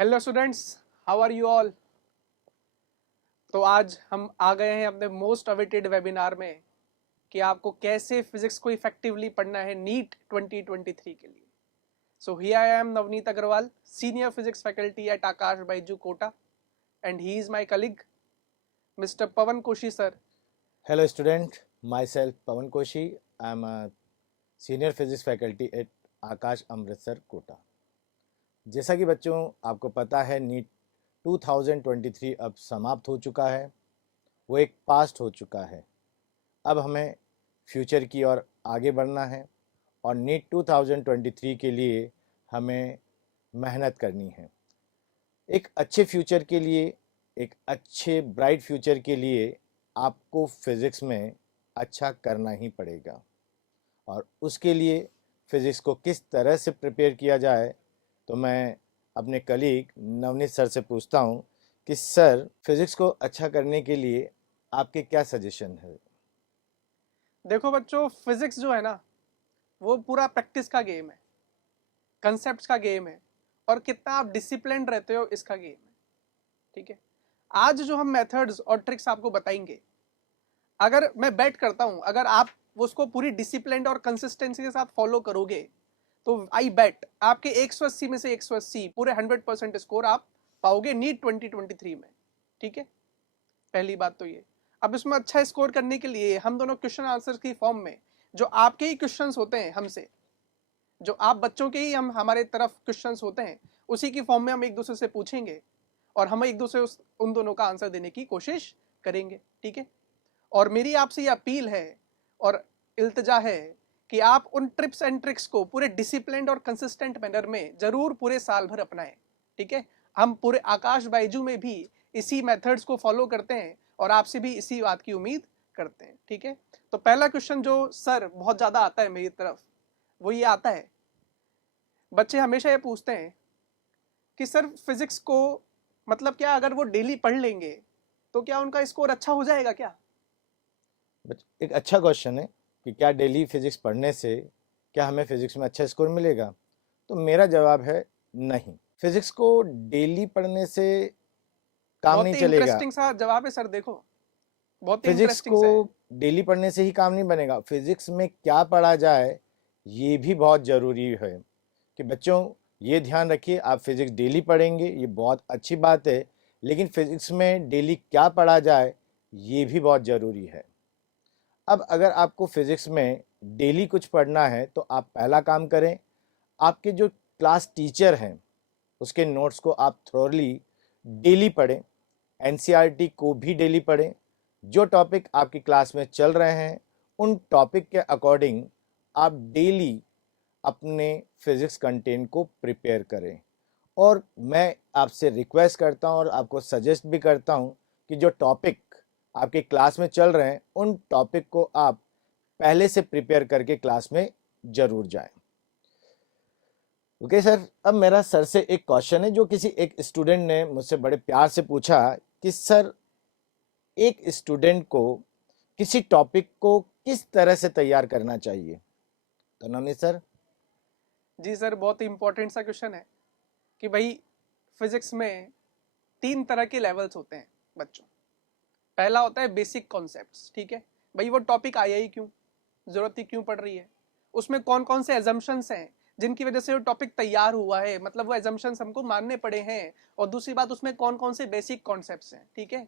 Hello students, how are you all. तो आज हम आ गए हैं अपने मोस्ट अवेटेड वेबिनार में कि आपको कैसे फिजिक्स को इफेक्टिवली पढ़ना है नीट 2023 के लिए। So here I am Navneet Agarwal, senior physics faculty at Aakash Byju's Kota, and he is my colleague mister Pavan Koshi sir. Hello student, myself Pawan Koshi. I am a senior physics faculty at आकाश अमृतसर कोटा। जैसा कि बच्चों आपको पता है नीट 2023 अब समाप्त हो चुका है, वो एक पास्ट हो चुका है। अब हमें फ्यूचर की ओर आगे बढ़ना है और नीट 2023 के लिए हमें मेहनत करनी है। एक अच्छे फ्यूचर के लिए, एक अच्छे ब्राइट फ्यूचर के लिए आपको फिज़िक्स में अच्छा करना ही पड़ेगा। और उसके लिए फिज़िक्स को किस तरह से प्रिपेयर किया जाए, तो मैं अपने कलीग नवनीत सर से पूछता हूँ कि सर फिज़िक्स को अच्छा करने के लिए आपके क्या सजेशन है। देखो बच्चों, फिजिक्स जो है ना, वो पूरा प्रैक्टिस का गेम है, कंसेप्ट का गेम है, और कितना आप डिसिप्लिन रहते हो इसका गेम है। ठीक है, आज जो हम मेथड्स और ट्रिक्स आपको बताएंगे, अगर मैं बेट करता हूं अगर आप उसको पूरी डिसिप्लिन और कंसिस्टेंसी के साथ फॉलो करोगे तो आई बेट आपके 180 में से 180 पूरे 100% स्कोर आप पाओगे नीट 2023 में। ठीक है, पहली बात तो ये। अब इसमें अच्छा स्कोर करने के लिए हम दोनों क्वेश्चन आंसर की फॉर्म में, जो आपके ही क्वेश्चंस होते हैं हमसे, जो आप बच्चों के ही हम हमारे तरफ क्वेश्चंस होते हैं, उसी की फॉर्म में हम एक दूसरे से पूछेंगे और हम एक दूसरे उन दोनों का आंसर देने की कोशिश करेंगे। ठीक है, और मेरी आपसे ये अपील है और इल्तजा है कि आप उन ट्रिप्स एंड ट्रिक्स को पूरे डिसिप्लिन और कंसिस्टेंट मैनर में जरूर पूरे साल भर अपनाएं। ठीक है, हम पूरे आकाश बाइजू में भी इसी मेथड्स को फॉलो करते हैं और आपसे भी इसी बात की उम्मीद करते हैं। ठीक है, तो पहला क्वेश्चन जो सर बहुत ज्यादा आता है मेरी तरफ, वो ये आता है, बच्चे हमेशा ये पूछते हैं कि सर फिजिक्स को मतलब क्या, अगर वो डेली पढ़ लेंगे तो क्या उनका स्कोर अच्छा हो जाएगा क्या? एक अच्छा क्वेश्चन है कि क्या डेली फिज़िक्स पढ़ने से क्या हमें फिज़िक्स में अच्छा स्कोर मिलेगा। तो मेरा जवाब है नहीं। फिज़िक्स को डेली पढ़ने से काम बहुत नहीं ही चलेगा। इंटरेस्टिंग सा जवाब है सर, देखो बहुत ही फिजिक्स इंटरेस्टिंग को सा है। डेली पढ़ने से ही काम नहीं बनेगा। फिजिक्स में क्या पढ़ा जाए ये भी बहुत ज़रूरी है कि बच्चों ये ध्यान रखिए, आप फिजिक्स डेली पढ़ेंगे ये बहुत अच्छी बात है, लेकिन फिजिक्स में डेली क्या पढ़ा जाए ये भी बहुत ज़रूरी है। अब अगर आपको फिजिक्स में डेली कुछ पढ़ना है तो आप पहला काम करें, आपके जो क्लास टीचर हैं उसके नोट्स को आप थ्रोरली डेली पढ़ें। एनसीईआरटी को भी डेली पढ़ें। जो टॉपिक आपकी क्लास में चल रहे हैं उन टॉपिक के अकॉर्डिंग आप डेली अपने फिजिक्स कंटेंट को प्रिपेयर करें। और मैं आपसे रिक्वेस्ट करता हूं और आपको सजेस्ट भी करता हूं कि जो टॉपिक आपके क्लास में चल रहे हैं उन टॉपिक को आप पहले से प्रिपेयर करके क्लास में जरूर जाएं। ओके सर, अब मेरा सर से एक क्वेश्चन है जो किसी एक स्टूडेंट ने मुझसे बड़े प्यार से पूछा कि सर एक स्टूडेंट को किसी टॉपिक को किस तरह से तैयार करना चाहिए। तो नवनीत सर। जी सर, बहुत ही इंपॉर्टेंट सा क्वेश्चन है कि भाई फिजिक्स में तीन तरह के लेवल्स होते हैं बच्चों। पहला होता है बेसिक कॉन्सेप्ट्स। ठीक है भाई, वो टॉपिक आया ही क्यों, जरूरत ही क्यों पड़ रही है, उसमें कौन कौन से एजम्पशंस हैं जिनकी वजह से वो टॉपिक तैयार हुआ है, मतलब वो एजम्पशंस हमको मानने पड़े हैं। और दूसरी बात, उसमें कौन कौन से बेसिक कॉन्सेप्ट्स हैं। ठीक है,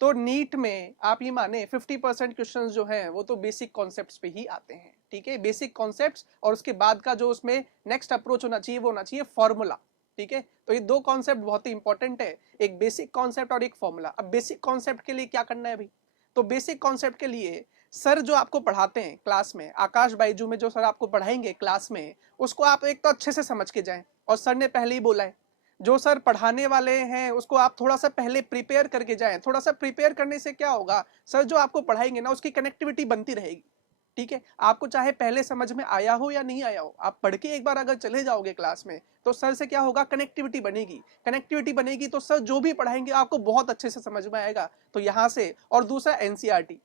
तो नीट में आप ये माने 50% क्वेश्चंस जो हैं वो तो बेसिक कॉन्सेप्ट्स पे ही आते हैं। ठीक है, बेसिक कॉन्सेप्ट्स, और उसके बाद का जो उसमें नेक्स्ट अप्रोच होना चाहिए वो होना चाहिए फॉर्मूला। ठीक है, तो ये दो कॉन्सेप्ट बहुत ही इंपॉर्टेंट है, एक बेसिक कॉन्सेप्ट और एक फॉर्मूला। अब बेसिक कॉन्सेप्ट के लिए क्या करना है भाई, तो बेसिक कॉन्सेप्ट के लिए सर जो आपको पढ़ाते हैं क्लास में, आकाश बाइजू में जो सर आपको पढ़ाएंगे क्लास में, उसको आप एक तो अच्छे से समझ के जाएं। और सर ने पहले ही बोला है, जो सर पढ़ाने वाले हैं उसको आप थोड़ा सा पहले प्रिपेयर करके जाएं। थोड़ा सा प्रिपेयर करने से क्या होगा, सर जो आपको पढ़ाएंगे ना उसकी कनेक्टिविटी बनती रहेगी। ठीक है, आपको चाहे पहले समझ में आया हो या नहीं आया हो, आप पढ़ के एक बार अगर चले जाओगे क्लास में तो सर से क्या होगा, कनेक्टिविटी बनेगी। कनेक्टिविटी बनेगी तो सर जो भी पढ़ाएंगे आपको बहुत अच्छे से समझ में आएगा। तो यहाँ से, और दूसरा एनसीईआरटी,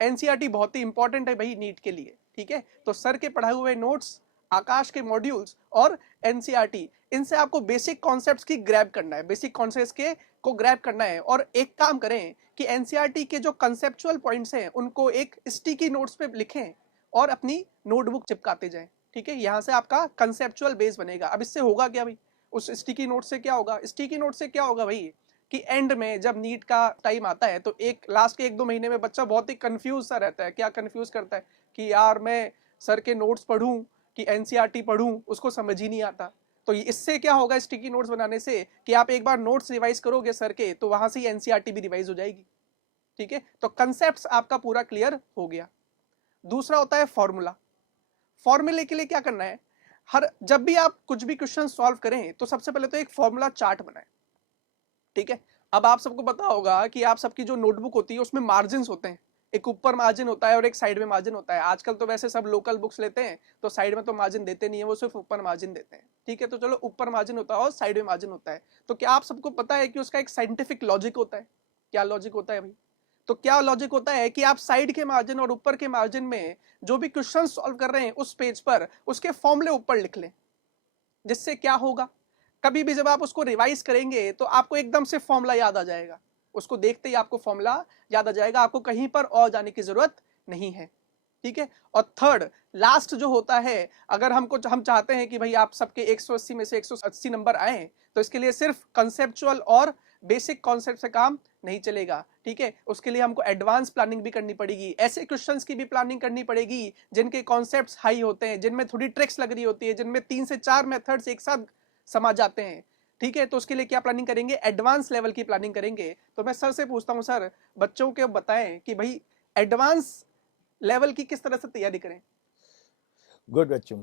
एनसीईआरटी बहुत ही इंपॉर्टेंट है भाई नीट के लिए। ठीक है, तो सर के पढ़ाए हुए नोट्स, आकाश के मॉड्यूल्स और एनसीईआरटी, इनसे आपको बेसिक कॉन्सेप्ट्स की ग्रैब करना है, बेसिक कॉन्सेप्ट्स के को ग्रैब करना है। और एक काम करें कि एनसीईआरटी के जो कंसेप्चुअल पॉइंट्स हैं उनको एक स्टिकी नोट्स पे लिखें और अपनी नोटबुक चिपकाते जाएं। ठीक है, यहाँ से आपका कंसेप्चुअल बेस बनेगा। अब इससे होगा क्या भाई, उस स्टिकी नोट से क्या होगा, स्टिकी नोट से क्या होगा भाई कि एंड में जब नीट का टाइम आता है तो एक लास्ट के 1-2 महीने में बच्चा बहुत ही कंफ्यूज सा रहता है। क्या कंफ्यूज करता है कि यार मैं सर के नोट्स पढ़ूं कि एनसीईआरटी पढ़ूं, उसको समझ ही नहीं आता। तो इससे क्या होगा स्टिकी नोट्स बनाने से कि आप एक बार नोट्स रिवाइज करोगे सर के तो वहां से ही एनसीईआरटी भी रिवाइज हो जाएगी। ठीक है, तो कंसेप्ट आपका पूरा क्लियर हो गया। दूसरा होता है फॉर्मूला। फॉर्मूले के लिए क्या करना है, हर जब भी आप कुछ भी क्वेश्चन सॉल्व करें तो सबसे पहले तो एक फॉर्मूला चार्ट बनाएं। ठीक है, अब आप सबको पता होगा कि आप सबकी जो नोटबुक होती है उसमें मार्जिन होते हैं, एक ऊपर मार्जिन होता है और एक साइड में मार्जिन होता है। आजकल तो वैसे सब लोकल बुक्स लेते हैं तो साइड में तो मार्जिन देते नहीं है, वो सिर्फ ऊपर मार्जिन देते हैं। ठीक है, तो चलो ऊपर मार्जिन होता है और साइड में मार्जिन होता है। तो क्या आप सबको पता है कि उसका एक साइंटिफिक लॉजिक होता है? क्या लॉजिक होता है भाई? तो क्या लॉजिक होता है कि आप साइड के मार्जिन और ऊपर के मार्जिन में जो भी क्वेश्चन सॉल्व कर रहे हैं उस पेज पर उसके फॉर्मूले ऊपर लिख लें। जिससे क्या होगा, कभी भी जब आप उसको रिवाइज करेंगे तो आपको एकदम से फॉर्मूला याद आ जाएगा। उसको देखते ही आपको फॉर्मूला याद आ जाएगा, आपको कहीं पर और जाने की जरूरत नहीं है। ठीक है, और थर्ड लास्ट जो होता है, अगर हम चाहते हैं कि भाई आप सबके 180 में से 180 नंबर आए तो इसके लिए सिर्फ कंसेप्चुअल और बेसिक कॉन्सेप्ट से काम नहीं चलेगा। ठीक है, उसके लिए हमको एडवांस प्लानिंग भी करनी पड़ेगी, ऐसे क्वेश्चंस की भी प्लानिंग करनी पड़ेगी जिनके कॉन्सेप्ट्स हाई होते हैं, जिनमें थोड़ी ट्रिक्स लग रही होती है, जिनमें 3 से 4 मेथड्स एक साथ समा जाते हैं। ठीक है, तो उसके लिए क्या प्लानिंग करेंगे, एडवांस लेवल की प्लानिंग करेंगे। तो मैं सर से पूछता हूँ, सर बच्चों के बताएं कि भाई एडवांस लेवल की किस तरह से तैयारी करें। गुड बच्चों,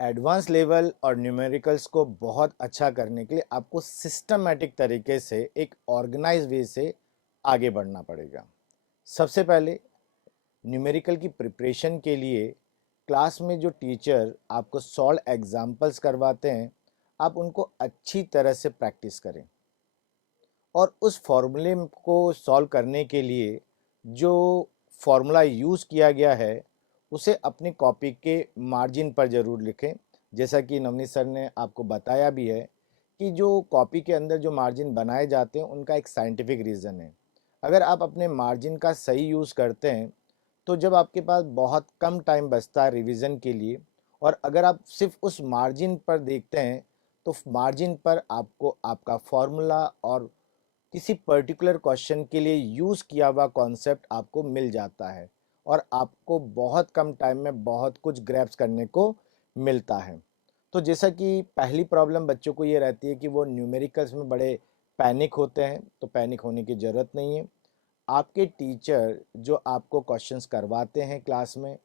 एडवांस लेवल और न्यूमेरिकल्स को बहुत अच्छा करने के लिए आपको सिस्टमेटिक तरीके से एक ऑर्गेनाइज वे से आगे बढ़ना पड़ेगा। सबसे पहले न्यूमेरिकल की प्रिपरेशन के लिए क्लास में जो टीचर आपको सॉल्व एग्जाम्पल्स करवाते हैं, आप उनको अच्छी तरह से प्रैक्टिस करें और उस फॉर्मूले को सॉल्व करने के लिए जो फॉर्मूला यूज़ किया गया है उसे अपनी कॉपी के मार्जिन पर ज़रूर लिखें। जैसा कि नवनीत सर ने आपको बताया भी है कि जो कॉपी के अंदर जो मार्जिन बनाए जाते हैं उनका एक साइंटिफिक रीज़न है। अगर आप अपने मार्जिन का सही यूज़ करते हैं तो जब आपके पास बहुत कम टाइम बचता है रिवीजन के लिए, और अगर आप सिर्फ उस मार्जिन पर देखते हैं तो मार्जिन पर आपको आपका फॉर्मूला और किसी पर्टिकुलर क्वेश्चन के लिए यूज़ किया हुआ कॉन्सेप्ट आपको मिल जाता है और आपको बहुत कम टाइम में बहुत कुछ ग्रैप्स करने को मिलता है। तो जैसा कि पहली प्रॉब्लम बच्चों को ये रहती है कि वो न्यूमेरिकल्स में बड़े पैनिक होते हैं, तो पैनिक होने की ज़रूरत नहीं है। आपके टीचर जो आपको क्वेश्चंस करवाते हैं क्लास में,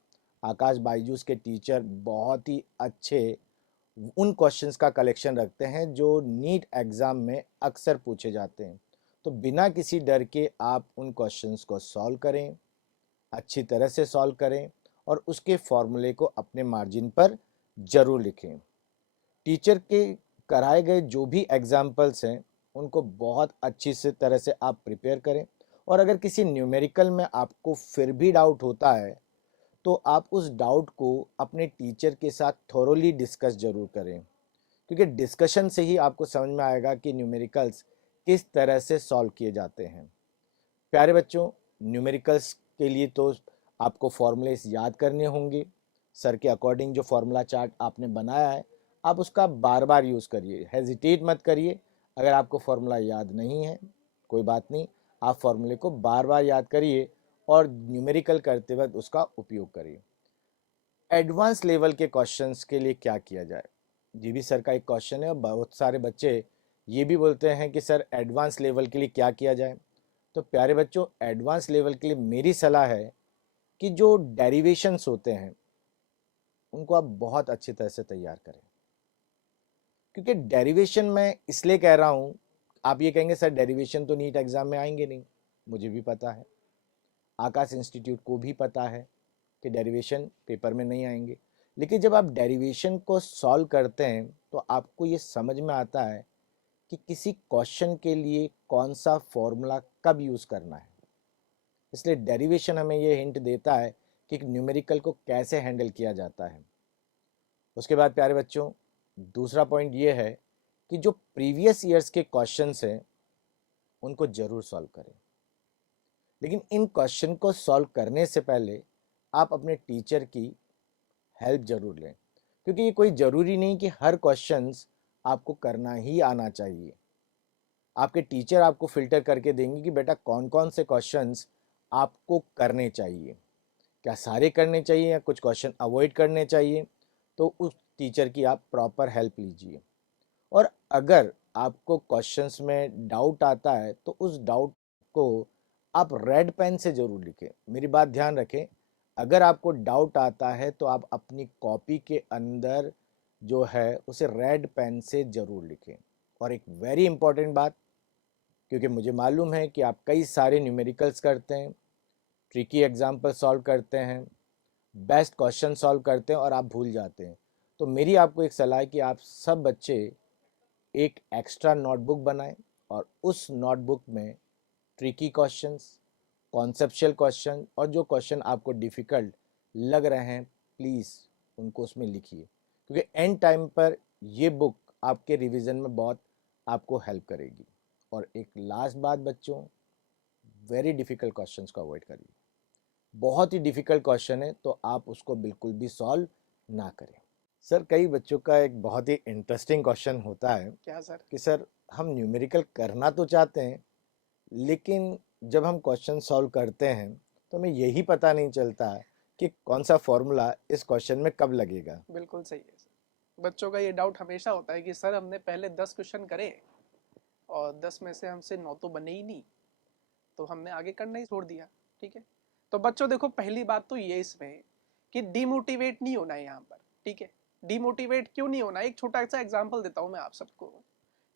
आकाश बायजूस के टीचर बहुत ही अच्छे उन क्वेश्चंस का कलेक्शन रखते हैं जो नीट एग्ज़ाम में अक्सर पूछे जाते हैं। तो बिना किसी डर के आप उन क्वेश्चंस को सॉल्व करें, अच्छी तरह से सॉल्व करें और उसके फॉर्मूले को अपने मार्जिन पर ज़रूर लिखें। टीचर के कराए गए जो भी एग्जाम्पल्स हैं उनको बहुत अच्छी से तरह से आप प्रिपेयर करें, और अगर किसी न्यूमेरिकल में आपको फिर भी डाउट होता है तो आप उस डाउट को अपने टीचर के साथ थोरोली डिस्कस ज़रूर करें, क्योंकि डिस्कशन से ही आपको समझ में आएगा कि न्यूमेरिकल्स किस तरह से सॉल्व किए जाते हैं। प्यारे बच्चों, न्यूमेरिकल्स के लिए तो आपको फॉर्मूलेस याद करने होंगे। सर के अकॉर्डिंग जो फॉर्मूला चार्ट आपने बनाया है आप उसका बार बार यूज़ करिए, हेजिटेट मत करिए। अगर आपको फॉर्मूला याद नहीं है कोई बात नहीं, आप फॉर्मूले को बार बार याद करिए और न्यूमेरिकल करते वक्त उसका उपयोग करिए। एडवांस लेवल के क्वेश्चंस के लिए क्या किया जाए, ये भी सर का एक क्वेश्चन है और बहुत सारे बच्चे ये भी बोलते हैं कि सर एडवांस लेवल के लिए क्या किया जाए। तो प्यारे बच्चों, एडवांस लेवल के लिए मेरी सलाह है कि जो डेरिवेशंस होते हैं उनको आप बहुत अच्छी तरह से तैयार करें, क्योंकि डेरिवेशन मैं इसलिए कह रहा हूँ, आप ये कहेंगे सर डेरिवेशन तो नीट एग्जाम में आएंगे नहीं, मुझे भी पता है, आकाश इंस्टीट्यूट को भी पता है कि डेरिवेशन पेपर में नहीं आएंगे। लेकिन जब आप डेरिवेशन को सॉल्व करते हैं तो आपको ये समझ में आता है कि किसी क्वेश्चन के लिए कौन सा फॉर्मूला कब यूज़ करना है। इसलिए डेरिवेशन हमें ये हिंट देता है कि न्यूमेरिकल को कैसे हैंडल किया जाता है। उसके बाद प्यारे बच्चों, दूसरा पॉइंट ये है कि जो प्रीवियस ईयर्स के क्वेश्चंस हैं उनको ज़रूर सॉल्व करें, लेकिन इन क्वेश्चन को सॉल्व करने से पहले आप अपने टीचर की हेल्प ज़रूर लें, क्योंकि ये कोई ज़रूरी नहीं कि हर क्वेश्चंस आपको करना ही आना चाहिए। आपके टीचर आपको फ़िल्टर करके देंगे कि बेटा कौन कौन से क्वेश्चंस आपको करने चाहिए, क्या सारे करने चाहिए या कुछ क्वेश्चन अवॉइड करने चाहिए। तो उस टीचर की आप प्रॉपर हेल्प लीजिए। और अगर आपको क्वेश्चंस में डाउट आता है तो उस डाउट को आप रेड पेन से ज़रूर लिखें। मेरी बात ध्यान रखें, अगर आपको डाउट आता है तो आप अपनी कॉपी के अंदर जो है उसे रेड पेन से ज़रूर लिखें। और एक वेरी इंपॉर्टेंट बात, क्योंकि मुझे मालूम है कि आप कई सारे न्यूमेरिकल्स करते हैं, ट्रिकी एग्जाम्पल सॉल्व करते हैं, बेस्ट क्वेश्चन सॉल्व करते हैं और आप भूल जाते हैं। तो मेरी आपको एक सलाह है कि आप सब बच्चे एक एक्स्ट्रा नोटबुक बनाएं और उस नोटबुक में ट्रिकी क्वेश्चंस, कॉन्सेप्चुअल क्वेश्चन और जो क्वेश्चन आपको डिफ़िकल्ट लग रहे हैं प्लीज़ उनको उसमें लिखिए, क्योंकि एंड टाइम पर ये बुक आपके रिवीजन में बहुत आपको हेल्प करेगी। और एक लास्ट बात बच्चों, वेरी डिफ़िकल्ट क्वेश्चंस को अवॉइड करिए। बहुत ही डिफ़िकल्ट क्वेश्चन है तो आप उसको बिल्कुल भी सॉल्व ना करें। सर, कई बच्चों का एक बहुत ही इंटरेस्टिंग क्वेश्चन होता है क्या सर? कि सर हम न्यूमेरिकल करना तो चाहते हैं, लेकिन जब हम क्वेश्चन सॉल्व करते हैं तो हमें यही पता नहीं चलता कि कौन सा फॉर्मूला इस क्वेश्चन में कब लगेगा। बिल्कुल सही है सर। बच्चों का ये डाउट हमेशा होता है कि सर हमने पहले 10 क्वेश्चन करे और 10 में से हमसे 9 तो बने ही नहीं, तो हमने आगे करना ही छोड़ दिया। ठीक है, तो बच्चों देखो, पहली बात तो ये इसमें कि डिमोटिवेट नहीं होना है यहाँ पर। ठीक है, डिमोटिवेट क्यों नहीं होना, एक छोटा सा एग्जांपल देता हूँ मैं आप सबको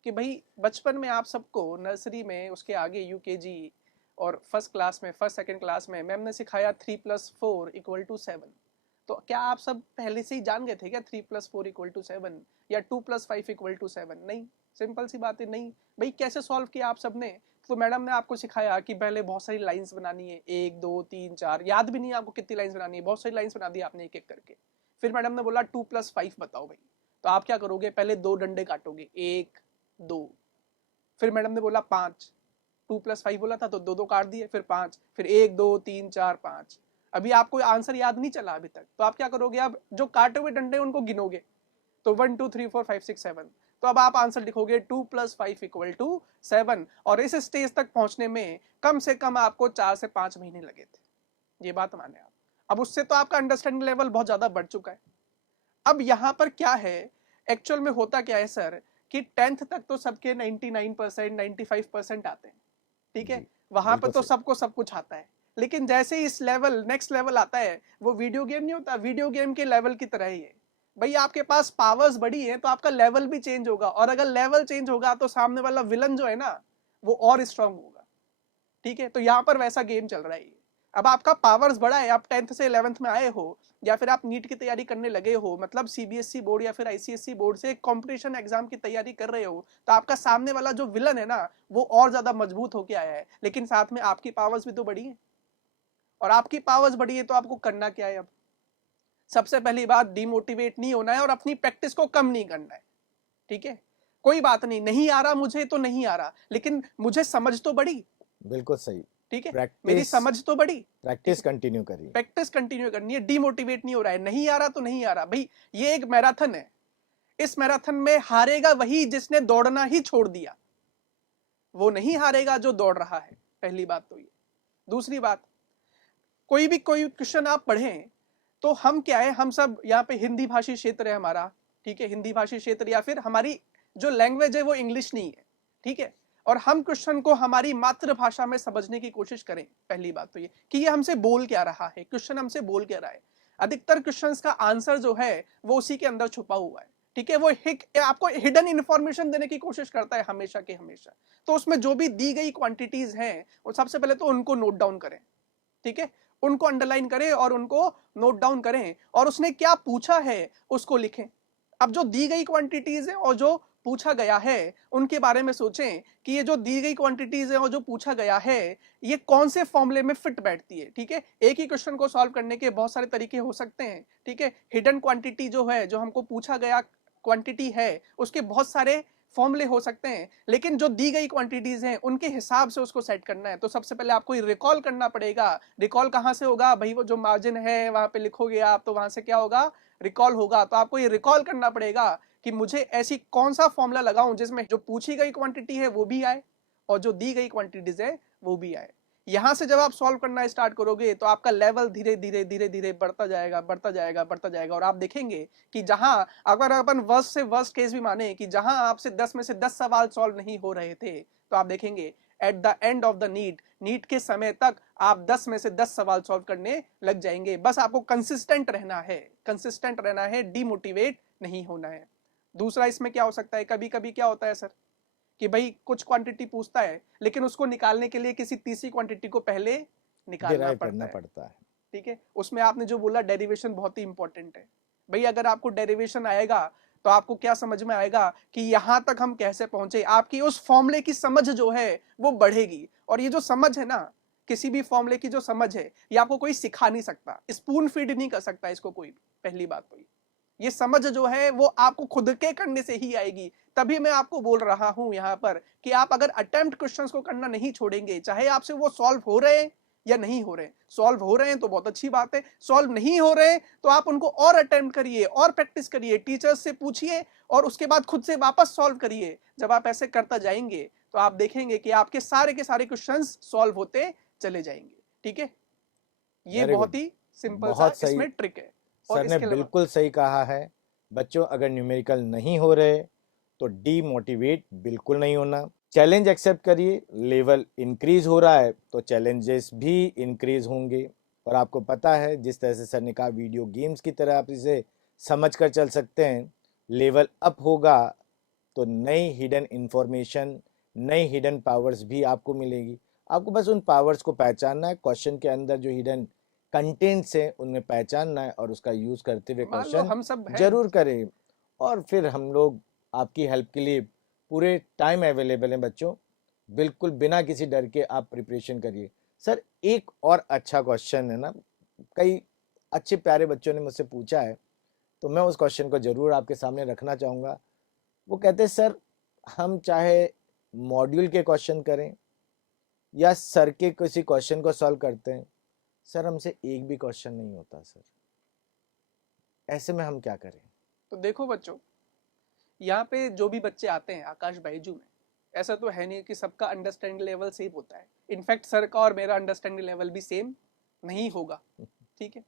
कि भाई बचपन में आप सबको नर्सरी में, उसके आगे यूकेजी और फर्स्ट क्लास में, फर्स्ट सेकंड क्लास में मैम ने सिखाया 3+4=7। तो क्या आप सब पहले से ही जान गए थे क्या 3+4=7 या 2+5=7? नहीं, सिंपल सी बात है, नहीं भाई। कैसे सॉल्व किया आप सबने? तो मैडम ने आपको सिखाया कि पहले बहुत सारी लाइंस बनानी है, 1 2 3 4, याद भी नहीं है आपको कितनी लाइंस बनानी है, बहुत सारी लाइंस बना दी आपने एक एक करके। फिर मैडम ने बोला 2+5 बताओ भाई। तो आप क्या करोगे, पहले 2 डंडे काटोगे, 1 2। फिर मैडम ने बोला 5, 2+5 बोला था तो 2 2 काट दिए, फिर 5, फिर 1 2 3 4 5। अभी आपको आंसर याद नहीं चला अभी तक, तो आप क्या करोगे, अब जो काटे हुए डंडे उनको गिनोगे, तो 1 2 3 4 5 6 7। तो अब आप आंसर लिखोगे 2+5=7। और इस स्टेज तक पहुंचने में कम से कम आपको 4 से 5 महीने लगे थे, ये बात माने आप। अब उससे तो आपका अंडरस्टैंडिंग लेवल बहुत ज्यादा बढ़ चुका है। अब यहाँ पर क्या है, एक्चुअल में होता क्या है सर कि 10th तक तो सबके 99% 95% आते हैं। ठीक है, जी, वहां पर बिल्कुल तो सही। सबको सब कुछ आता है। लेकिन जैसे ही इस लेवल, नेक्स्ट लेवल आता है, वो वीडियो गेम नहीं होता, वीडियो गेम के लेवल की तरह ही है भाई। आपके पास पावर्स बढ़ी है तो आपका लेवल भी चेंज होगा, और अगर लेवल चेंज होगा तो सामने वाला विलन जो है ना वो और स्ट्रांग होगा। ठीक है, तो यहाँ पर वैसा गेम चल रहा है। अब आपका पावर्स बढ़ा है, आप 10th से 11th में आए हो, या फिर आप नीट की तैयारी करने लगे हो, मतलब सीबीएसई बोर्ड या फिर आईसीएसई बोर्ड से कंपटीशन एग्जाम की तैयारी कर रहे हो, तो आपका सामने वाला जो विलन है ना वो और ज्यादा मजबूत होके आया है, लेकिन साथ में आपकी पावर्स भी तो बढ़ी है। और आपकी पावर्स बढ़ी है तो आपको करना क्या है अब? सबसे पहली बात, डिमोटिवेट नहीं होना है और अपनी प्रैक्टिस को कम नहीं करना है। ठीक है, कोई बात नहीं, नहीं आ रहा मुझे तो नहीं आ रहा, लेकिन मुझे समझ तो बढ़ी। बिल्कुल सही। ठीक है, मेरी प्रैक्टिस, समझ तो बढ़ी। ठीक प्रैक्टिस है, कंटिन्यू करिए। प्रैक्टिस कंटिन्यू करनी है, डिमोटिवेट नहीं हो रहा है, नहीं आ रहा तो नहीं आ रहा भाई। ये एक मैराथन है, इस मैराथन में हारेगा वही जिसने दौड़ना ही छोड़ दिया, वो नहीं हारेगा जो दौड़ रहा है। पहली बात तो ये। दूसरी बात, कोई भी कोई क्वेश्चन आप पढ़ें तो हम क्या है, हम सब यहाँ पे हिंदी भाषी क्षेत्र है हमारा। ठीक है, हिंदी भाषी क्षेत्र या फिर हमारी जो लैंग्वेज है वो इंग्लिश नहीं है। ठीक है, और हम क्वेश्चन को हमारी मातृभाषा में समझने की कोशिश करें। पहली बात तो ये कि ये हमसे बोल क्या रहा है, क्वेश्चन हमसे बोल क्या रहा है। अधिकतर क्वेश्चंस का आंसर जो है वो उसी के अंदर छुपा हुआ है। ठीक है, वो आपको हिडन इंफॉर्मेशन देने की कोशिश करता है हमेशा के हमेशा। तो उसमें जो भी दी गई क्वांटिटीज हैं वो सबसे पहले तो उनको नोट डाउन करें। ठीक है, उनको अंडरलाइन करें और उनको नोट डाउन करें, और उसने क्या पूछा है उसको लिखें। अब जो दी गई क्वांटिटीज है और जो पूछा गया है उनके बारे में सोचें कि ये जो दी गई क्वांटिटीज है और जो पूछा गया है ये कौन से फॉर्मूले में फिट बैठती है। ठीक है, एक ही क्वेश्चन को सॉल्व करने के बहुत सारे तरीके हो सकते हैं। ठीक है, हिडन क्वांटिटी जो है, जो हमको पूछा गया क्वांटिटी है उसके बहुत सारे फॉर्मूले हो सकते हैं, लेकिन जो दी गई क्वांटिटीज हैं उनके हिसाब से उसको सेट करना है। तो सबसे पहले आपको रिकॉल करना पड़ेगा। रिकॉल कहाँ से होगा भाई? वो जो मार्जिन है वहां पे लिखोगे आप, तो वहां से क्या होगा? रिकॉल होगा। तो आपको ये रिकॉल करना पड़ेगा कि मुझे ऐसी कौन सा फॉर्मूला लगाऊं जिसमें जो पूछी गई क्वांटिटी है वो भी आए और जो दी गई क्वांटिटीज है वो भी आए। यहां से जब आप सॉल्व करना स्टार्ट करोगे तो आपका लेवल धीरे धीरे धीरे धीरे बढ़ता जाएगा, बढ़ता जाएगा, बढ़ता जाएगा। और आप देखेंगे कि जहां, अगर अपन वर्स्ट से वर्स्ट केस भी माने कि जहां आपसे 10 में से 10 सवाल सॉल्व नहीं हो रहे थे, तो आप देखेंगे at the end of the NEET के समय तक आप 10 में से 10 सवाल सॉल्व करने लग जाएंगे। बस आपको कंसिस्टेंट रहना है, कंसिस्टेंट रहना है, डिमोटिवेट नहीं होना है। दूसरा इसमें क्या हो सकता है, कभी कभी क्या होता है सर कि भाई कुछ क्वांटिटी पूछता है लेकिन उसको निकालने के लिए किसी तीसरी क्वांटिटी को पहले निकालना डिराइव पड़ता करना है। पड़ता है। ठीक है, उसमें आपने जो बोला डेरिवेशन बहुत ही इंपॉर्टेंट है। भाई अगर आपको डेरिवेशन आएगा तो आपको क्या समझ में आएगा कि यहां तक हम कैसे पहुंचे, आपकी उस फॉर्मूले की समझ जो है वो बढ़ेगी। और ये जो समझ है ना, किसी भी फॉर्मूले की जो समझ है ये आपको कोई सिखा नहीं सकता, स्पून फीड नहीं कर सकता इसको कोई। पहली बात तो ये समझ जो है वो आपको खुद के करने से ही आएगी। तभी मैं आपको बोल रहा हूं यहां पर कि आप अगर अटेम्प्ट क्वेश्चंस को करना नहीं छोड़ेंगे, चाहे आपसे वो सॉल्व हो रहे हैं या नहीं हो रहे हैं। सॉल्व हो रहे हैं तो बहुत अच्छी बात है, सॉल्व नहीं हो रहे हैं तो आप उनको और अटेम्प्ट करिए और प्रैक्टिस करिए, टीचर्स से पूछिए और उसके बाद खुद से वापस सॉल्व करिए। जब आप ऐसे करता जाएंगे तो आप देखेंगे कि आपके सारे के सारे क्वेश्चंस सॉल्व होते चले जाएंगे। ठीक है, ये वेरी बहुत गुड, ही सिंपल सा बहुत सही। इसमें ट्रिक है। और सर ने इसके अलावा बिल्कुल सही कहा है। बच्चों, अगर न्यूमेरिकल नहीं हो रहे तो डीमोटिवेट बिल्कुल नहीं होना। चैलेंज एक्सेप्ट करिए। लेवल इंक्रीज हो रहा है तो चैलेंजेस भी इंक्रीज होंगे। और आपको पता है, जिस तरह से सर ने कहा, वीडियो गेम्स की तरह आप इसे समझ कर चल सकते हैं। लेवल अप होगा तो नई हिडन इंफॉर्मेशन, नई हिडन पावर्स भी आपको मिलेगी। आपको बस उन पावर्स को पहचानना है। क्वेश्चन के अंदर जो हिडन कंटेंट्स हैं उनमें पहचानना है और उसका यूज करते हुए मान लो क्वेश्चन हम सब हैं। जरूर करें। और फिर हम लोग आपकी हेल्प के लिए पूरे टाइम अवेलेबल हैं बच्चों। बिल्कुल बिना किसी डर के आप प्रिपरेशन करिए। सर, एक और अच्छा क्वेश्चन है ना, कई अच्छे प्यारे बच्चों ने मुझसे पूछा है, तो मैं उस क्वेश्चन को जरूर आपके सामने रखना चाहूँगा। वो कहते हैं, सर हम चाहे मॉड्यूल के क्वेश्चन करें या सर के किसी क्वेश्चन को सॉल्व करते हैं, सर हमसे एक भी क्वेश्चन नहीं होता सर। ऐसे में हम क्या करें? तो देखो बच्चों, यहाँ पे जो भी बच्चे आते हैं आकाश बायजू में, ऐसा तो है नहीं कि सबका अंडरस्टैंडिंग लेवल सेम होता है। इनफैक्ट सर का और मेरा अंडरस्टैंडिंग लेवल भी सेम नहीं होगा। ठीक है,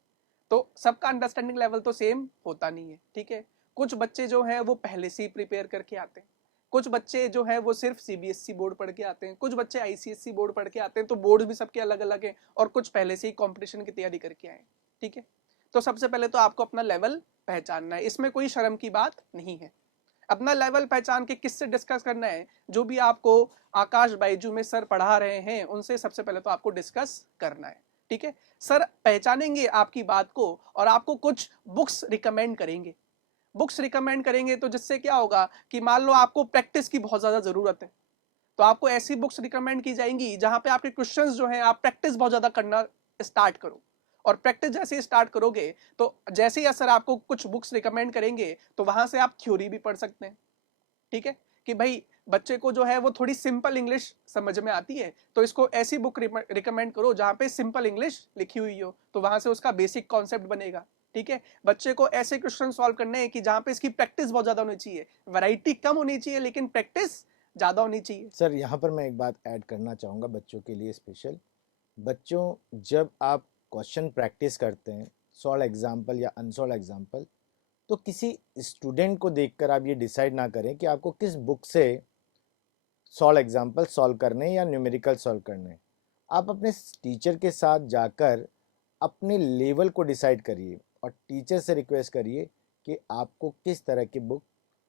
तो सबका अंडरस्टैंडिंग लेवल तो सेम होता नहीं है। ठीक है, कुछ बच्चे जो हैं वो पहले से ही प्रिपेयर करके आते हैं, कुछ बच्चे जो हैं वो सिर्फ सीबीएसई बोर्ड पढ़ के आते हैं, कुछ बच्चे आईसीएसई बोर्ड पढ़ के आते हैं। तो बोर्ड भी सबके अलग अलग हैं और कुछ पहले से ही कंपटीशन की तैयारी करके आए हैं। ठीक है, तो सबसे पहले तो आपको अपना लेवल पहचानना है, इसमें कोई शर्म की बात नहीं है। अपना लेवल पहचान के किससे डिस्कस करना है? जो भी आपको आकाश बायजू में सर पढ़ा रहे हैं उनसे सबसे पहले तो आपको डिस्कस करना है। ठीक है, सर पहचानेंगे आपकी बात को और आपको कुछ बुक्स रिकमेंड करेंगे। बुक्स रिकमेंड करेंगे तो जिससे क्या होगा कि मान लो आपको प्रैक्टिस की बहुत ज्यादा जरूरत है, तो आपको ऐसी बुक्स रिकमेंड की जाएंगी जहां पे आपके क्वेश्चंस जो हैं आप प्रैक्टिस बहुत ज्यादा करना स्टार्ट करो। और प्रैक्टिस जैसे ही स्टार्ट करोगे तो जैसे ही सर आपको कुछ बुक्स रिकमेंड करेंगे तो वहां से आप थ्योरी भी पढ़ सकते हैं। ठीक है, कि भाई बच्चे को जो है वो थोड़ी सिंपल इंग्लिश समझ में आती है तो इसको ऐसी बुक रिकमेंड करो जहां पे सिंपल इंग्लिश लिखी हुई हो, तो वहां से उसका बेसिक कॉन्सेप्ट बनेगा। ठीक है, बच्चे को ऐसे क्वेश्चन सॉल्व करने हैं कि जहां पे इसकी प्रैक्टिस बहुत ज्यादा होनी चाहिए, वैरायटी कम होनी चाहिए लेकिन प्रैक्टिस ज्यादा होनी चाहिए। सर, यहाँ पर मैं एक बात ऐड करना चाहूँगा बच्चों के लिए स्पेशल। बच्चों, जब आप क्वेश्चन प्रैक्टिस करते हैं, सॉल्व एग्जाम्पल या अनसॉल्व एग्जाम्पल, तो किसी स्टूडेंट को देखकर आप ये डिसाइड ना करें कि आपको किस बुक से सॉल्व एग्जाम्पल सॉल्व करने या न्यूमेरिकल सॉल्व करने। आप अपने टीचर के साथ जाकर अपने लेवल को डिसाइड करिए और टीचर से रिक्वेस्ट करिए कि आपको किस तरह की बुक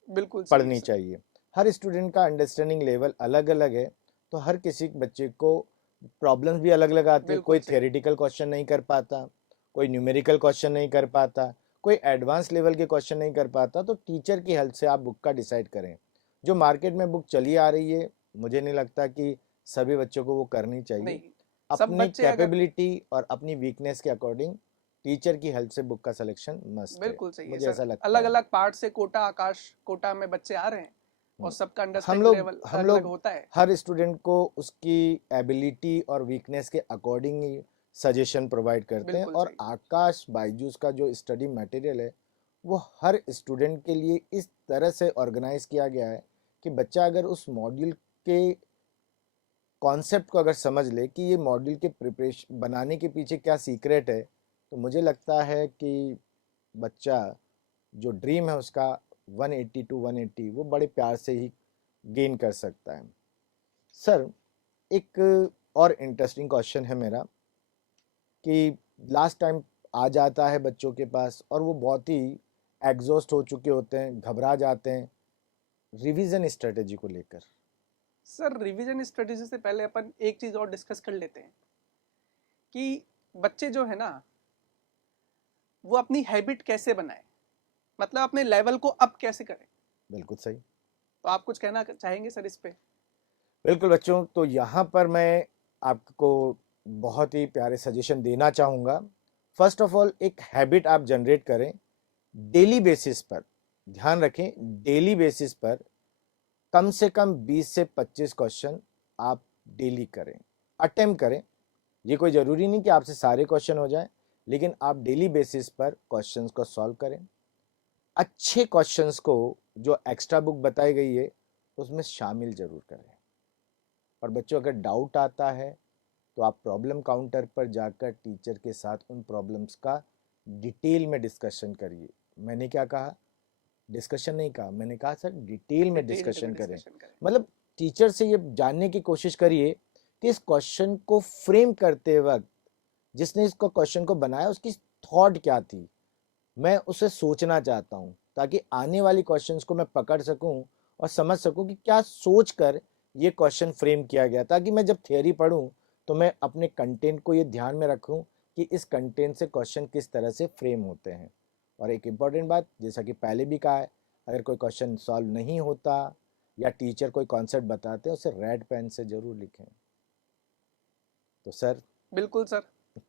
बिल्कुल सही पढ़नी सर। चाहिए। हर स्टूडेंट का अंडरस्टैंडिंग लेवल अलग अलग है, तो हर किसी बच्चे को प्रॉब्लम्स भी अलग अलग आते हैं। बिल्कुल कोई सही। थियोरेटिकल क्वेश्चन नहीं कर पाता, कोई न्यूमेरिकल क्वेश्चन नहीं कर पाता, कोई एडवांस लेवल के क्वेश्चन नहीं कर पाता। तो टीचर की हेल्प से आप बुक का डिसाइड करें। जो मार्केट में बुक चली आ रही है, मुझे नहीं लगता कि सभी बच्चों को वो करनी चाहिए। नहीं, सब अपनी बच्चे अगर कैपेबिलिटी और अपनी वीकनेस के अकॉर्डिंग टीचर की हेल्प से बुक का सिलेक्शन मस्ट है, बिल्कुल सही है मुझे ऐसा सर। लगता अलग है। अलग पार्ट से कोटा आकाश कोटा में बच्चे आ रहे हैं और हम्म। सबका हम अंडरस्टैंडिंग लोग लेवल हम अलग अलग लोग होता है। हर स्टूडेंट को उसकी एबिलिटी और वीकनेस के अकॉर्डिंग ही सजेशन प्रोवाइड करते हैं, बिल्कुल और सही। आकाश बायजूस का जो स्टडी मटेरियल है वो हर स्टूडेंट के लिए इस तरह से ऑर्गेनाइज किया गया है कि बच्चा अगर उस मॉड्यूल के कॉन्सेप्ट को अगर समझ ले कि ये मॉड्यूल के प्रिपरेशन बनाने के पीछे क्या सीक्रेट है, तो मुझे लगता है कि बच्चा जो ड्रीम है उसका 180 टू 180 वो बड़े प्यार से ही गेन कर सकता है। सर, एक और इंटरेस्टिंग क्वेश्चन है मेरा कि लास्ट टाइम आ जाता है बच्चों के पास और वो बहुत ही एग्जॉस्ट हो चुके होते हैं, घबरा जाते हैं रिवीजन स्ट्रेटेजी को लेकर। सर रिवीजन स्ट्रेटेजी से पहले अपन एक चीज और डिस्कस कर लेते हैं कि बच्चे जो है ना वो अपनी हैबिट कैसे बनाए, मतलब अपने लेवल को अप कैसे करें। बिल्कुल सही। तो आप कुछ कहना चाहेंगे सर इस पे? बिल्कुल बच्चों, तो यहाँ पर मैं आपको बहुत ही प्यारे सजेशन देना चाहूँगा। फर्स्ट ऑफ ऑल एक हैबिट आप जनरेट करें डेली बेसिस पर। ध्यान रखें, डेली बेसिस पर कम से कम 20 से 25 क्वेश्चन आप डेली करें, अटेम्प्ट करें। ये कोई ज़रूरी नहीं कि आपसे सारे क्वेश्चन हो जाएं, लेकिन आप डेली बेसिस पर क्वेश्चंस को सॉल्व करें। अच्छे क्वेश्चंस को जो एक्स्ट्रा बुक बताई गई है उसमें शामिल जरूर करें। और बच्चों अगर डाउट आता है तो आप प्रॉब्लम काउंटर पर जाकर टीचर के साथ उन प्रॉब्लम्स का डिटेल में डिस्कशन करिए। मैंने क्या कहा? डिस्कशन नहीं कहा, मैंने कहा सर डिटेल में डिटेल्ड में डिस्कशन करें। डिस्कशन करें। मतलब टीचर से ये जानने की कोशिश करिए कि इस क्वेश्चन को फ्रेम करते वक्त जिसने इसको क्वेश्चन को बनाया उसकी थॉट क्या थी, मैं उसे सोचना चाहता हूँ ताकि आने वाली क्वेश्चंस को मैं पकड़ सकूं और समझ सकूं कि क्या सोच कर ये क्वेश्चन फ्रेम किया गया, ताकि मैं जब थियोरी पढूं तो मैं अपने कंटेंट को ये ध्यान में रखूं कि इस कंटेंट से क्वेश्चन किस तरह से फ्रेम होते हैं। और एक इम्पॉर्टेंट बात, जैसा कि पहले भी कहा है, अगर कोई क्वेश्चन सॉल्व नहीं होता या टीचर कोई कॉन्सेप्ट बताते हैं उसे रेड पेन से जरूर लिखें। तो सर। बिल्कुल सर,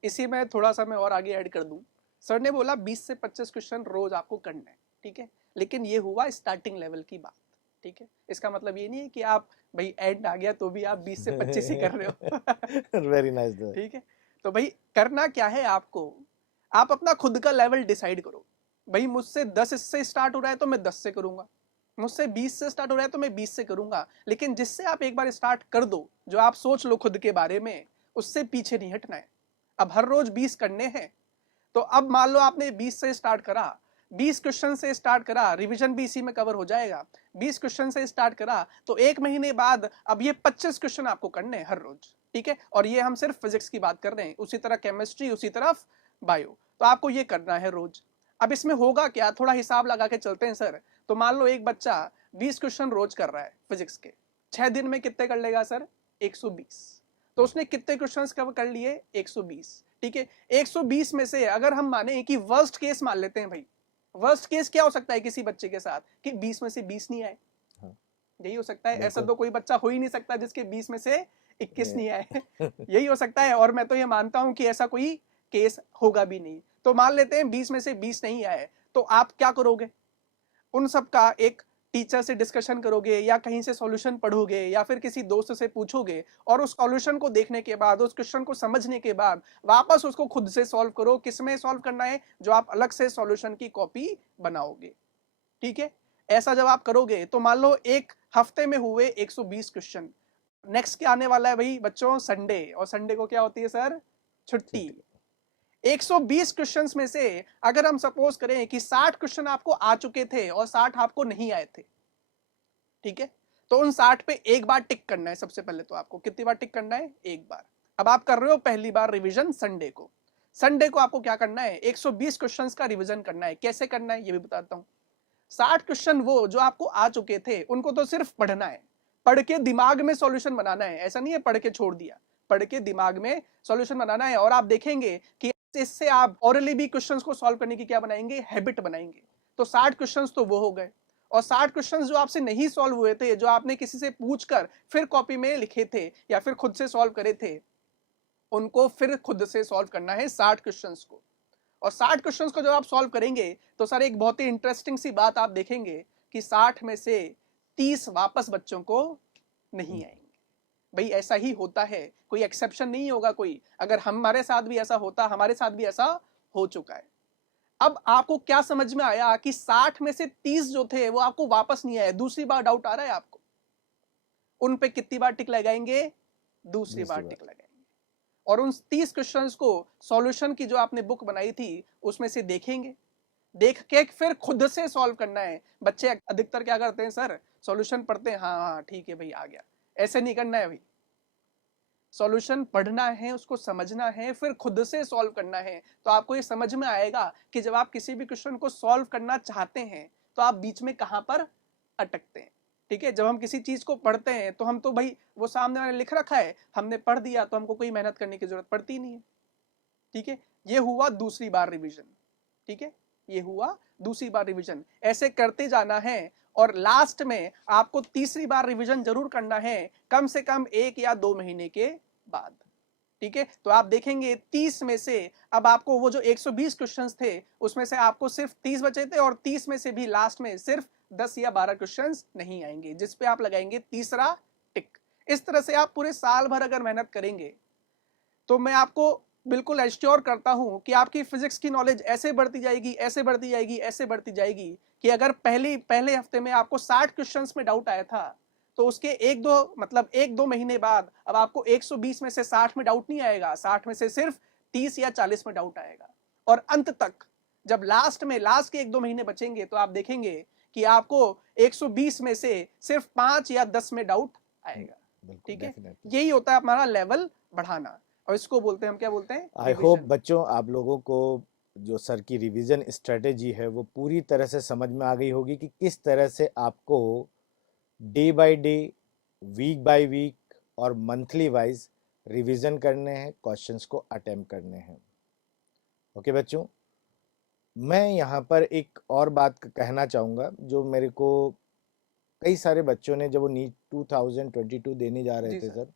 इसी में थोड़ा सा मैं और आगे ऐड कर दूं। सर ने बोला 20 से 25 क्वेश्चन रोज आपको करना है, ठीक है, लेकिन ये हुआ स्टार्टिंग लेवल की बात, ठीक है। इसका मतलब ये नहीं है कि आप भाई एंड आ गया तो भी आप 20 से 25 ही कर रहे हो। Very nice. ठीक है, तो भाई करना क्या है आपको, आप अपना खुद का लेवल डिसाइड करो। भाई मुझसे 10 से स्टार्ट हो रहा है तो मैं 10 से करूंगा, मुझसे 20 से स्टार्ट हो रहा है तो मैं 20 से करूंगा, लेकिन जिससे आप एक बार स्टार्ट कर दो, जो आप सोच लो खुद के बारे में, उससे पीछे नहीं हटना है। अब हर रोज 20 करने हैं, तो अब मान लो आपने 20 से स्टार्ट करा, 20 क्वेश्चन से स्टार्ट करा, रिवीजन भी इसी में कवर हो जाएगा। 20 क्वेश्चन से स्टार्ट करा तो एक महीने बाद अब ये 25 क्वेश्चन आपको करने हैं हर रोज, ठीक है। और ये हम सिर्फ फिजिक्स की बात कर रहे हैं, उसी तरह केमिस्ट्री, उसी तरफ बायो, तो आपको ये करना है रोज। अब इसमें होगा क्या, थोड़ा हिसाब लगा के चलते हैं सर। तो मान लो एक बच्चा 20 क्वेश्चन रोज कर रहा है फिजिक्स के, 6 दिन में कितने कर लेगा सर? 120। तो उसने कितने क्वेश्चंस कवर कर लिए? 120, ठीक है। 120 में से अगर हम माने कि वर्स्ट केस मान लेते हैं भाई, वर्स्ट केस क्या हो सकता है किसी बच्चे के साथ कि 20 में से 20 नहीं आए। हाँ, यही हो सकता है, ऐसा बिल्कुल। तो कोई बच्चा हो ही नहीं सकता जिसके 20 में से 21 नहीं आए। यही हो सकता है, और मैं तो ये मानता हूं कि ऐसा कोई केस होगा भी नहीं। तो मान लेते हैं 20 में से 20 नहीं आए, तो आप क्या करोगे? उन सब का एक टीचर से डिस्कशन करोगे, या कहीं से सॉल्यूशन पढ़ोगे, या फिर किसी दोस्त से पूछोगे, और उस सॉल्यूशन को देखने के बाद, उस क्वेश्चन को समझने के बाद वापस उसको खुद से सॉल्व करो। किसमें सॉल्व करना है? जो आप अलग से सॉल्यूशन की कॉपी बनाओगे, ठीक है। ऐसा जब आप करोगे तो मान लो एक हफ्ते में हुए 120 क्वेश्चन। नेक्स्ट क्या आने वाला है भाई बच्चों? संडे, और संडे को क्या होती है सर? छुट्टी। 120 क्वेश्चंस में से अगर हम सपोज करें कि 60 क्वेश्चन आपको आ चुके थे और 60 आपको नहीं आए थे, ठीक है, तो उन 60 पे एक बार टिक करना है। सबसे पहले तो आपको कितनी बार टिक करना है? एक बार। अब आप कर रहे हो पहली बार रिवीजन संडे को। संडे को आपको क्या करना है? 120 क्वेश्चंस का रिवीजन करना है। कैसे करना है ये भी बताता हूं। 60 क्वेश्चन वो जो आपको आ चुके थे उनको तो सिर्फ पढ़ना है, पढ़ के दिमाग में सॉल्यूशन बनाना है। ऐसा नहीं है पढ़ के छोड़ दिया, पढ़ के दिमाग में सॉल्यूशन बनाना है। और आप देखेंगे कि इससे आप ओरली भी क्वेश्चंस को सॉल्व करने की क्या बनाएंगे? हैबिट बनाएंगे। तो 60 क्वेश्चंस तो वो हो गए, और 60 क्वेश्चंस जो आपसे नहीं सॉल्व हुए थे, जो आपने किसी से पूछकर फिर कॉपी में लिखे थे या फिर खुद से सॉल्व करे थे, उनको फिर खुद से सॉल्व करना है 60 क्वेश्चंस को। और 60 क्वेश्चंस को जब आप सॉल्व करेंगे तो सर एक बहुत ही इंटरेस्टिंग सी बात आप देखेंगे कि 60 में से 30 वापस बच्चों को नहीं आएंगे। भाई ऐसा ही होता है, कोई एक्सेप्शन नहीं होगा कोई। अगर हमारे साथ भी ऐसा होता, हमारे साथ भी ऐसा हो चुका है। अब आपको क्या समझ में आया कि 60 में से 30 जो थे वो आपको वापस नहीं आए। दूसरी बार डाउट आ रहा है आपको, उन पे कितनी बार टिक लगाएंगे? दूसरी बार टिक लगाएंगे। और उन 30 क्वेश्चंस को सॉल्यूशन की जो आपने बुक बनाई थी उसमें से देखेंगे, देख के फिर खुद से सॉल्व करना है। बच्चे अधिकतर क्या करते हैं सर, सॉल्यूशन पढ़ते हैं, हाँ हाँ ठीक है भाई आ गया। ऐसे नहीं करना है भाई, सॉल्यूशन पढ़ना है, उसको समझना है, फिर खुद से सॉल्व करना है। तो आपको ये समझ में आएगा कि जब आप किसी भी क्वेश्चन को सॉल्व करना चाहते हैं तो आप बीच में कहां पर अटकते हैं। ठीक है, जब हम किसी चीज को पढ़ते हैं तो हम तो भाई वो सामने वाले लिख रखा है, हमने पढ़ दिया तो हमको कोई मेहनत करने की जरूरत पड़ती नहीं है। ठीक है, ये हुआ दूसरी बार रिवीजन। ठीक है, ये हुआ दूसरी बार रिवीजन। ऐसे करते जाना है और लास्ट में आपको तीसरी बार रिवीजन जरूर करना है, कम से कम 1 या 2 महीने के बाद। ठीक है, तो आप देखेंगे 30 में से अब आपको वो जो 120 क्वेश्चंस थे उसमें से आपको सिर्फ 30 बचे थे, और 30 में से भी लास्ट में सिर्फ 10 या 12 क्वेश्चंस नहीं आएंगे, जिस पे आप लगाएंगे तीसरा टिक। इस तरह से आप पूरे साल भर अगर मेहनत करेंगे तो मैं आपको बिल्कुल एश्योर करता हूं कि आपकी फिजिक्स की नॉलेज ऐसे बढ़ती जाएगी, ऐसे बढ़ती जाएगी, ऐसे बढ़ती जाएगी कि अगर पहले हफ्ते में आपको 60 क्वेश्चंस में डाउट आया था तो उसके एक दो महीने बाद अब आपको 120 में से 60 में डाउट नहीं आएगा, 60 में से सिर्फ 30 या 40 में डाउट आएगा। और अंत तक जब लास्ट के 1-2 महीने बचेंगे तो आप देखेंगे कि आपको 120 में से सिर्फ 5 या 10 में डाउट आएगा। ठीक है, यही होता है हमारा लेवल बढ़ाना, और इसको बोलते हैं, हम क्या बोलते हैं, आई होप बच्चों आप लोगों को जो सर की रिवीजन स्ट्रेटेजी है वो पूरी तरह से समझ में आ गई होगी कि किस तरह से आपको day by day, week by week और मंथली वाइज रिवीजन करने हैं, क्वेश्चंस को अटेम्प्ट करने हैं। ओके बच्चों, मैं यहाँ पर एक और बात कहना चाहूँगा जो मेरे को कई सारे बच्चों ने, जब वो नीट 2022 देने जा रहे थे सर,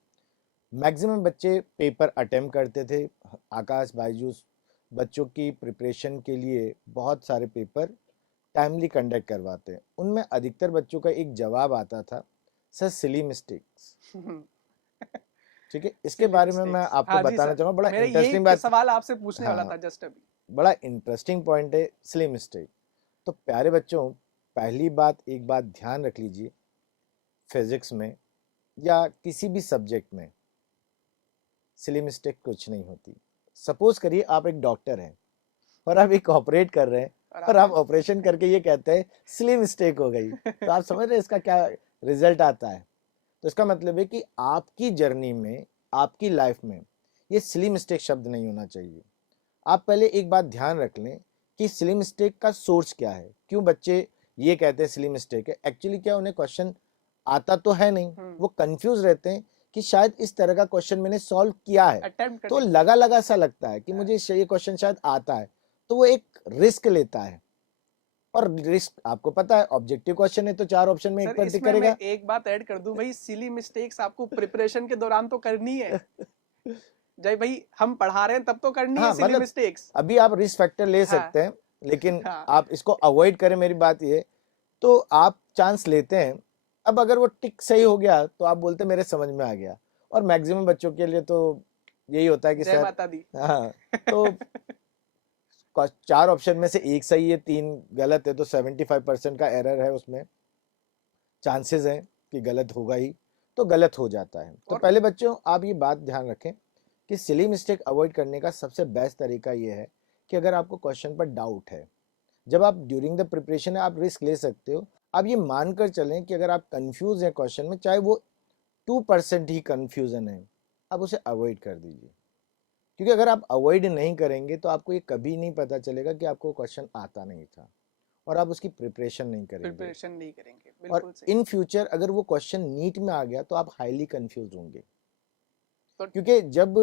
मैक्सिमम बच्चे पेपर अटेम्प्ट करते थे। आकाश बायजूस बच्चों की प्रिपरेशन के लिए बहुत सारे पेपर टाइमली कंडक्ट करवाते हैं। उनमें अधिकतर बच्चों का एक जवाब आता था, सर सिली मिस्टेक्स। ठीक है, इसके बारे में मैं आपको बताना चाहूँगा, बड़ा इंटरेस्टिंग बात, सवाल आपसे पूछने वाला था जस्ट अभी, बड़ा इंटरेस्टिंग पॉइंट है सिली मिस्टेक। तो प्यारे बच्चों, पहली बात एक बात ध्यान रख लीजिए, फिजिक्स में या किसी भी सब्जेक्ट में सिली मिस्टेक कुछ नहीं होती। सपोज करिए आप एक डॉक्टर हैं और आप एक ऑपरेट कर रहे हैं और आप ऑपरेशन करके ये कहते हैं सिली मिस्टेक हो गई, तो आप समझ रहे हैं इसका क्या रिजल्ट आता है। तो इसका मतलब है कि आपकी जर्नी में, आपकी लाइफ में ये सिली मिस्टेक शब्द नहीं होना चाहिए। आप पहले एक बात ध्यान रख लें कि सिली मिस्टेक का सोर्स क्या है, क्यों बच्चे ये कहते हैं सिली मिस्टेक है। एक्चुअली क्या, उन्हें क्वेश्चन आता तो है नहीं, वो कंफ्यूज रहते हैं कि शायद इस तरह का क्वेश्चन मैंने सॉल्व किया है, तो लगा सा लगता है कि मुझे ये क्वेश्चन शायद आता है, तो वो एक रिस्क लेता है। और रिस्क आपको पता है, ऑब्जेक्टिव क्वेश्चन है तो 4 ऑप्शन में एक पर टिक करेगा। मैं एक बात ऐड कर दूं भाई, सिली मिस्टेक्स आपको प्रिपरेशन के दौरान तो करनी है जय भाई, हम पढ़ा रहे हैं तब तो करनी है सिली मिस्टेक्स। अभी आप रिस्क फैक्टर ले सकते हैं, लेकिन आप इसको अवॉइड करें, मेरी बात ये, तो आप चांस लेते हैं। अब अगर वो टिक सही हो गया तो आप बोलते मेरे समझ में आ गया, और मैक्सिमम बच्चों के लिए तो यही होता है कि जय माता दी। हाँ, तो 4 ऑप्शन में से एक सही है, 3 गलत है, तो 75% का एरर है उसमें, चांसेस हैं कि गलत होगा ही, तो गलत हो जाता है। तो पहले बच्चों आप ये बात ध्यान रखें कि सिली मिस्टेक अवॉइड करने का सबसे बेस्ट तरीका ये है कि अगर आपको क्वेश्चन पर डाउट है, जब आप ड्यूरिंग द प्रिपरेशन है आप रिस्क ले सकते हो। आप ये मानकर चलें कि अगर आप कंफ्यूज हैं क्वेश्चन में, चाहे वो 2% ही कंफ्यूजन है, आप उसे अवॉइड कर दीजिए। क्योंकि अगर आप अवॉइड नहीं करेंगे तो आपको ये कभी नहीं पता चलेगा कि आपको क्वेश्चन आता नहीं था और आप उसकी प्रिपरेशन नहीं करेंगे। और इन फ्यूचर अगर वो क्वेश्चन नीट में आ गया तो आप हाईली कंफ्यूज होंगे। क्योंकि जब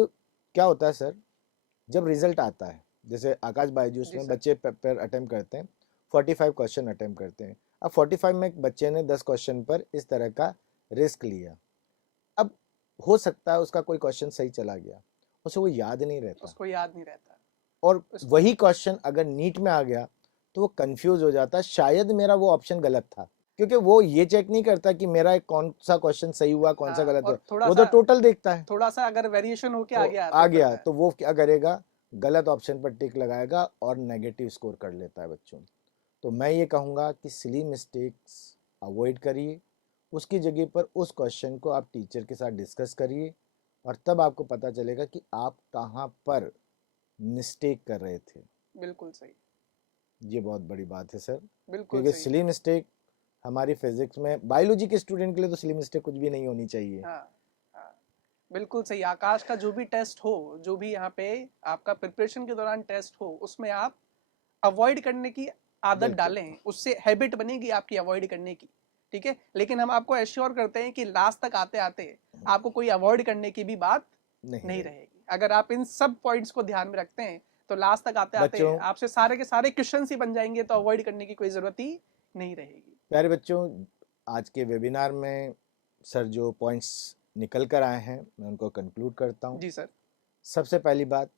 क्या होता है सर, जब रिजल्ट आता है, जैसे आकाश बायजूस में बच्चे पेपर अटेम्प्ट करते हैं, 45 क्वेश्चन अटेम्प्ट करते हैं। अब 45 में एक बच्चे ने 10 क्वेश्चन पर इस तरह का रिस्क लिया। अब हो सकता है उसका कोई क्वेश्चन सही चला गया, उसे वो याद नहीं रहता, उसको याद नहीं रहता। और उस- वही क्वेश्चन अगर नीट में आ गया तो वो कंफ्यूज हो जाता, शायद मेरा वो ऑप्शन गलत था, क्योंकि वो ये चेक नहीं करता कि मेरा कौन सा क्वेश्चन सही हुआ कौन सा हाँ, गलत हुआ, और थोड़ा वो तो सा टोटल देखता है। थोड़ा सा अगर वेरिएशन होके तो आ गया आ तो फिर गया तो वो क्या करेगा, गलत ऑप्शन पर टिक लगाएगा और नेगेटिव स्कोर कर लेता है बच्चों। तो मैं ये कहूँगा कि सिली मिस्टेक्स अवॉइड करिए, उसकी जगह पर उस क्वेश्चन को आप टीचर के साथ डिस्कस करिए, और तब आपको पता चलेगा कि आप कहाँ पर मिस्टेक कर रहे थे। बिल्कुल सही, ये बहुत बड़ी बात है सर, बिल्कुल क्योंकि सही। सिली मिस्टेक हमारी फिजिक्स में, बायोलॉजी के स्टूडेंट के लिए तो सिली मिस्टेक कुछ भी नहीं होनी चाहिए। हाँ, हाँ, बिल्कुल सही। आकाश का जो भी टेस्ट हो, जो भी यहाँ पे आपका प्रिपरेशन के दौरान टेस्ट हो, उसमें आप अवॉइड करने की आदत बिल्कुल डालें, उससे हैबिट बनेगी आपकी अवॉइड करने की। ठीक है, लेकिन हम आपको एश्योर करते हैं कि लास्ट तक आते आते आपको कोई अवॉइड करने की भी बात नहीं नहीं रहे। रहेगी। अगर आप इन सब पॉइंट्स को ध्यान में रखते हैं तो लास्ट तक आते आते बच्चों, आपसे सारे के सारे क्वेश्चन ही बन जाएंगे, तो अवॉइड करने की कोई जरूरत ही नहीं रहेगी। प्यारे बच्चों, आज के वेबिनार में सर जो पॉइंट्स निकल कर आए हैं मैं उनको कंक्लूड करता हूँ। जी सर। सबसे पहली बात,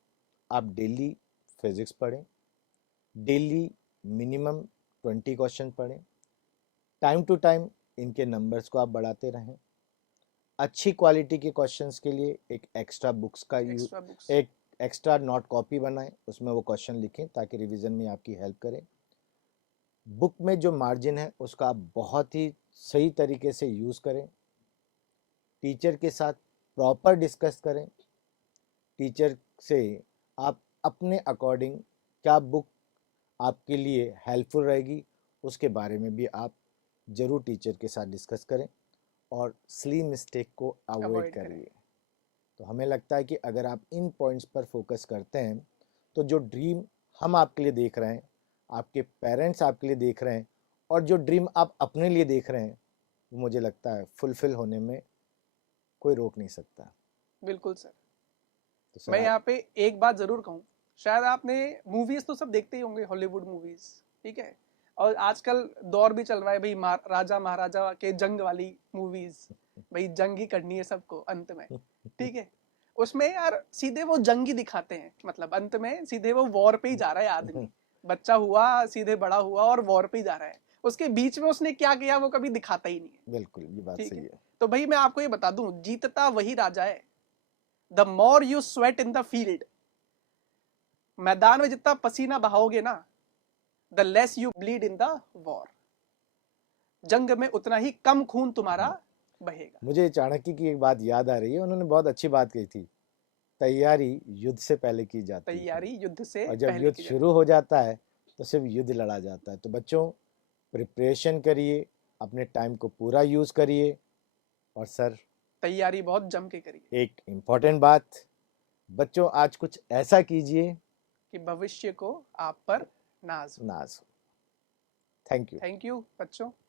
आप डेली फिजिक्स पढ़ें, डेली मिनिमम 20 क्वेश्चन पढ़ें, टाइम टू टाइम इनके नंबर्स को आप बढ़ाते रहें। अच्छी क्वालिटी के क्वेश्चंस के लिए एक एक्स्ट्रा बुक्स का यूज, एक्स्ट्रा बुक्स। एक एक्स्ट्रा नोट कॉपी बनाएं, उसमें वो क्वेश्चन लिखें ताकि रिवीजन में आपकी हेल्प करें। बुक में जो मार्जिन है उसका आप बहुत ही सही तरीके से यूज़ करें। टीचर के साथ प्रॉपर डिस्कस करें। टीचर से आप अपने अकॉर्डिंग क्या बुक आपके लिए हेल्पफुल रहेगी उसके बारे में भी आप ज़रूर टीचर के साथ डिस्कस करें, और सिली मिस्टेक को अवॉइड अवॉइड करें। करिए। तो हमें लगता है कि अगर आप इन पॉइंट्स पर फोकस करते हैं तो जो ड्रीम हम आपके लिए देख रहे हैं, आपके पेरेंट्स आपके लिए देख रहे हैं, और जो ड्रीम आप अपने लिए देख रहे हैं, वो मुझे लगता है फुलफिल होने में कोई रोक नहीं सकता। बिल्कुल सर। तो सर मैं आप यहाँ पे एक बात जरूर कहूँ, शायद आपने मूवीज तो सब देखते ही होंगे, हॉलीवुड मूवीज। ठीक है, और आजकल दौर भी चल रहा है भाई राजा महाराजा के जंग वाली मूवीज। भाई जंग ही करनी है सबको अंत में। ठीक है, उसमें यार सीधे वो जंग ही दिखाते हैं, मतलब अंत में सीधे वो वॉर पे ही जा रहा है आदमी। बच्चा हुआ, सीधे बड़ा हुआ और वॉर पे ही जा रहा है। उसके बीच में उसने क्या किया वो कभी दिखाता ही नहीं है। बिल्कुल, ये बात ठीक सही है, है। तो भाई मैं आपको ये बता दूं, जीतता वही राजा है। The more you sweat in the field, मैदान में जितना पसीना बहाओगे ना, the less you bleed in the war, जंग में उतना ही कम खून तुम्हारा बहेगा। मुझे चाणक्य की एक बात याद आ रही है, उन्होंने बहुत अच्छी बात कही थी, तैयारी युद्ध से पहले की जाती है, तैयारी युद्ध से और जब पहले युद्ध की जाती शुरू हो जाता है तो सिर्फ युद्ध लड़ा जाता है। तो बच्चों, प्रिपरेशन करिए, अपने टाइम को पूरा यूज़ करिए, और सर तैयारी बहुत जम के करिए एक इम्पॉर्टेंट बात, बच्चों आज कुछ ऐसा कीजिए कि भविष्य को आप पर नाज हो। नाज हो। Thank you. थैंक यू बच्चों।